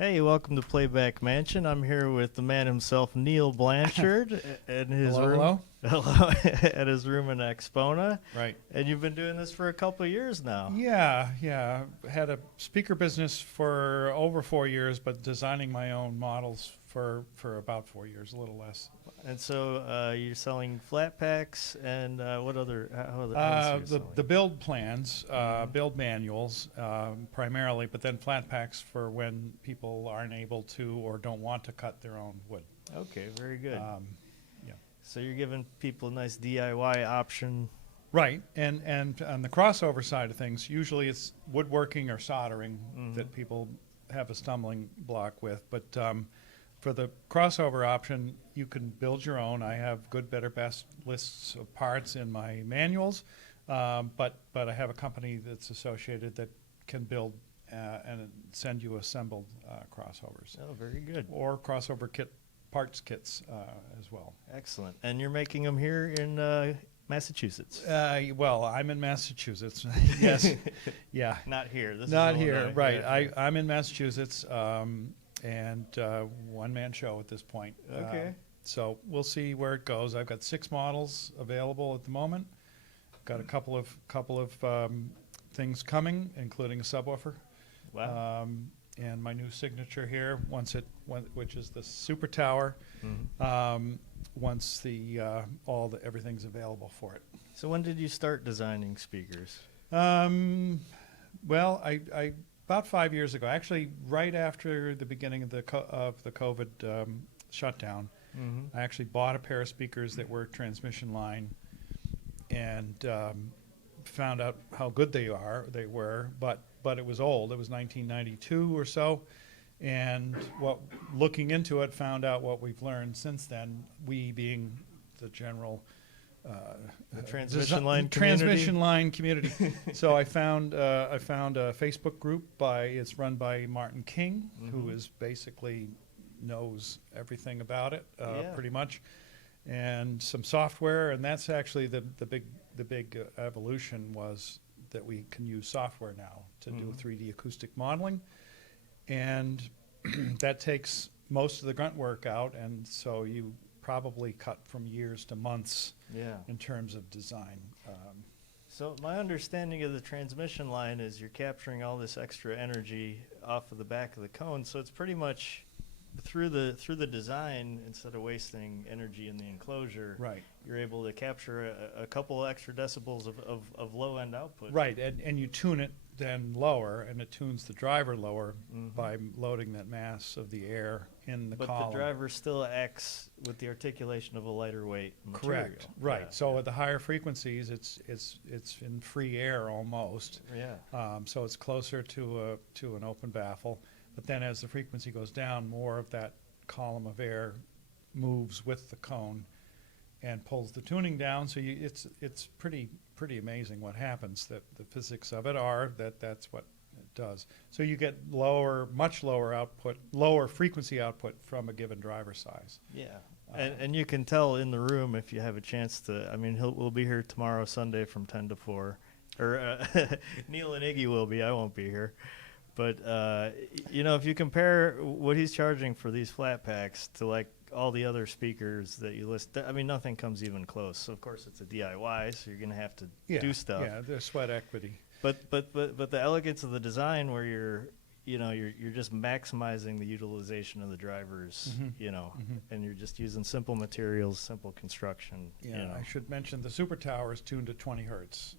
Hey, welcome to Playback Mansion. I'm here with the man himself, Neil Blanchard, in his room. Hello. At his room in AXPONA. Right. And you've been doing this for a couple of years now. Yeah. Had a speaker business for over 4 years, but designing my own models for about 4 years, a little less. And so you're selling flat packs and what other? How else are you selling? The build plans, build manuals primarily, but then flat packs for when people aren't able to or don't want to cut their own wood. Okay, very good. Yeah. So you're giving people a nice DIY option. Right, and on the crossover side of things, usually it's woodworking or soldering that people have a stumbling block with. But for the crossover option, you can build your own. I have good, better, best lists of parts in my manuals, but I have a company that's associated that can build and send you assembled crossovers. Oh, very good. Or crossover parts kits as well. Excellent. And you're making them here in Massachusetts? Well, I'm in Massachusetts. Yes. Yeah. Not here. This Not is here, Illinois. right. Yeah. I'm in Massachusetts, and one-man show at this point. Okay. So we'll see where it goes. I've got 6 models available at the moment. Got a couple of things coming, including a subwoofer. Wow. And my new signature here, which is the Super Tower. Once everything's available for it. So when did you start designing speakers? Well, I about 5 years ago, actually, right after the beginning of the COVID shutdown, I actually bought a pair of speakers that were transmission line, and found out how good they were, but it was old. It was 1992 or so, and looking into it, found out what we've learned since then. We being the general The transmission line community. So I found a Facebook group it's run by Martin King, who is basically knows everything about it pretty much, and some software, and that's actually the big evolution was that we can use software now to do 3D acoustic modeling, and that takes most of the grunt work out, and so you probably cut from years to months in terms of design. So my understanding of the transmission line is you're capturing all this extra energy off of the back of the cone, so it's pretty much through the design, instead of wasting energy in the enclosure, Right. you're able to capture a couple extra decibels of low-end output. Right, and you tune it then lower, and it tunes the driver lower by loading that mass of the air in the column. But the driver still acts with the articulation of a lighter weight material. Correct, right. Yeah, so at the higher frequencies, it's in free air almost. Yeah. So it's closer to an open baffle. But then as the frequency goes down, more of that column of air moves with the cone and pulls the tuning down. So it's pretty amazing what happens. That the physics of it are that's what it does. So you get much lower output, lower frequency output from a given driver size. Yeah. And you can tell in the room if you have a chance to. I mean, we'll be here tomorrow, Sunday, from 10 to 4. Or Neil and Iggy will be. I won't be here. But, if you compare what he's charging for these flat packs to, like, all the other speakers that you list, I mean, nothing comes even close. So, of course, it's a DIY, so you're going to have to do stuff. Yeah, there's sweat equity. But the elegance of the design where you're just maximizing the utilization of the drivers, and you're just using simple materials, simple construction. Yeah, I should mention the Super Tower is tuned to 20 hertz.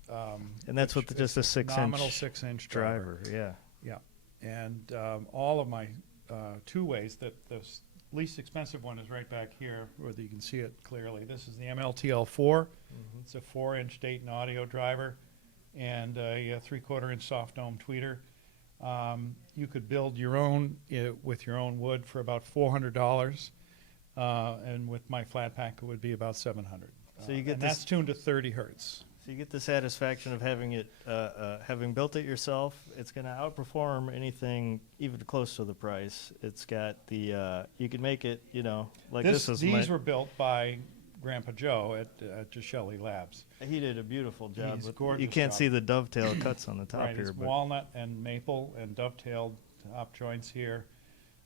And that's with just a 6-inch nominal 6-inch driver. Yeah. Yeah, and all of my two-ways, the least expensive one is right back here, where you can see it clearly. This is the MLTL4. It's a 4-inch Dayton audio driver and a 3/4-inch soft dome tweeter. You could build your own with your own wood for about $400, and with my flat pack it would be about $700. So you get and that's tuned to 30 hertz. So you get the satisfaction of having it, having built it yourself. It's going to outperform anything even close to the price. It's got the you can make it, like this is. These were built by Grandpa Joe at Gishelli Labs. He did a beautiful job. He's but gorgeous you can't job. see the dovetail cuts on the top Right, here. it's But walnut and maple and dovetailed top joints here.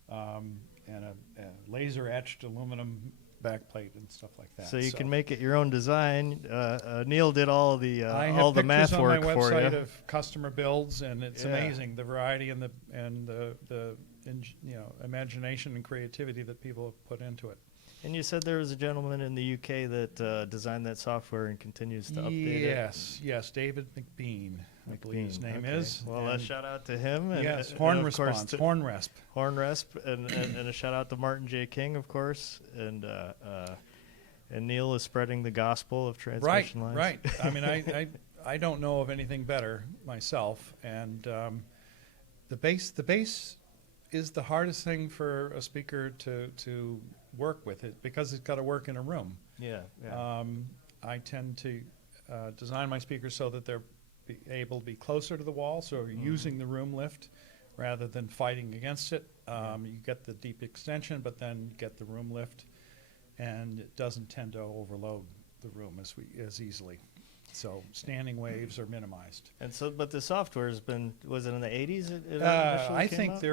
and a laser etched aluminum backplate and stuff like that. So you can make it your own design. Neil did all the I all have the math pictures on work my for website you. of customer builds, and it's Yeah. amazing the variety and the imagination and creativity that people have put into it. And you said there was a gentleman in the UK that designed that software and continues to update it. Yes, David McBean, I believe his name Okay. is. Well, a And shout out to him. And, yes, and Horn of course Response, to Horn Resp. Horn Resp, and a shout out to Martin J. King, of course, and Neil is spreading the gospel of transmission lines. Right. I mean, I don't know of anything better myself, and the bass is the hardest thing for a speaker to work with it because it's got to work in a room. Yeah. I tend to design my speakers so that they're able to be closer to the wall, so you're using the room lift rather than fighting against it. You get the deep extension, but then get the room lift, and it doesn't tend to overload the room as easily. So standing waves are minimized. And so, but the software has been, was it in the 80s? I think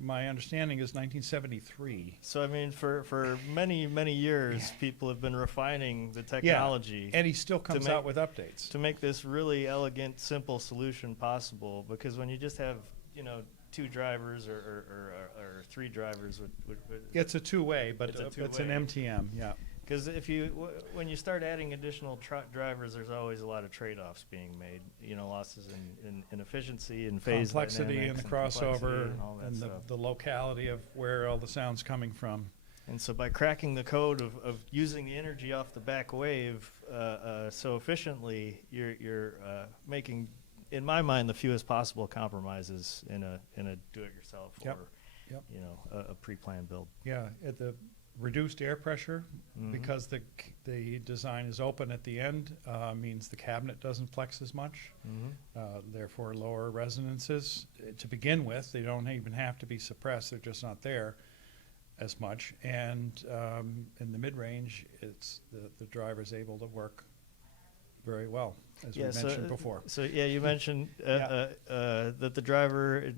my understanding is 1973. So I mean, for many years, people have been refining the technology. And he still comes out with updates to make this really elegant, simple solution possible. Because when you just have, two drivers or three drivers, it's a two-way, but it's an MTM. Yeah. Because when you start adding additional drivers, there's always a lot of trade-offs being made. Losses in efficiency and phase complexity and the crossover and the locality of where all the sound's coming from. And so by cracking the code of using the energy off the back wave so efficiently, you're making, in my mind, the fewest possible compromises in a do-it-yourself or a pre-planned build. Yeah, at the reduced air pressure, because the design is open at the end, means the cabinet doesn't flex as much, therefore lower resonances. To begin with, they don't even have to be suppressed, they're just not there as much. And in the mid-range, it's the driver's able to work very well, as we mentioned before. So you mentioned that the driver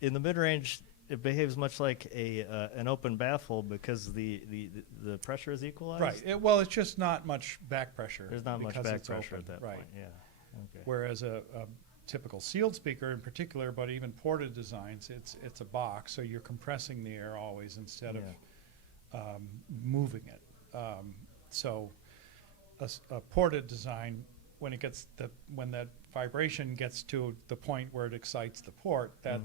in the mid-range, it behaves much like an open baffle because the pressure is equalized. Right. Well, it's just not much back pressure. There's not much back pressure at that point. Yeah. Okay. Whereas a typical sealed speaker, in particular, but even ported designs, it's a box, so you're compressing the air always instead of moving it. So a ported design, when that vibration gets to the point where it excites the port, that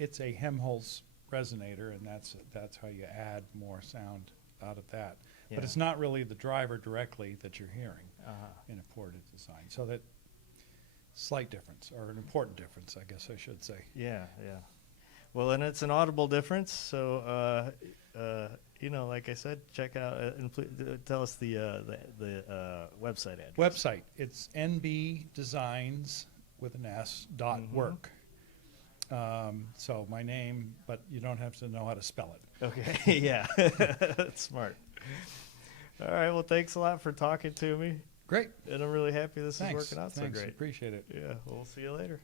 it's a Helmholtz resonator, and that's how you add more sound out of that. Yeah. But it's not really the driver directly that you're hearing in a ported design. So that slight difference, or an important difference, I guess I should say. Yeah. Well, and it's an audible difference. So, like I said, check out and tell us the website address. Website. It's nbdesigns with an s.work. So my name, but you don't have to know how to spell it. Okay. Yeah. That's smart. All right. Well, thanks a lot for talking to me. Great. And I'm really happy this is working out so Thanks. great. Appreciate it. Yeah. We'll see you later.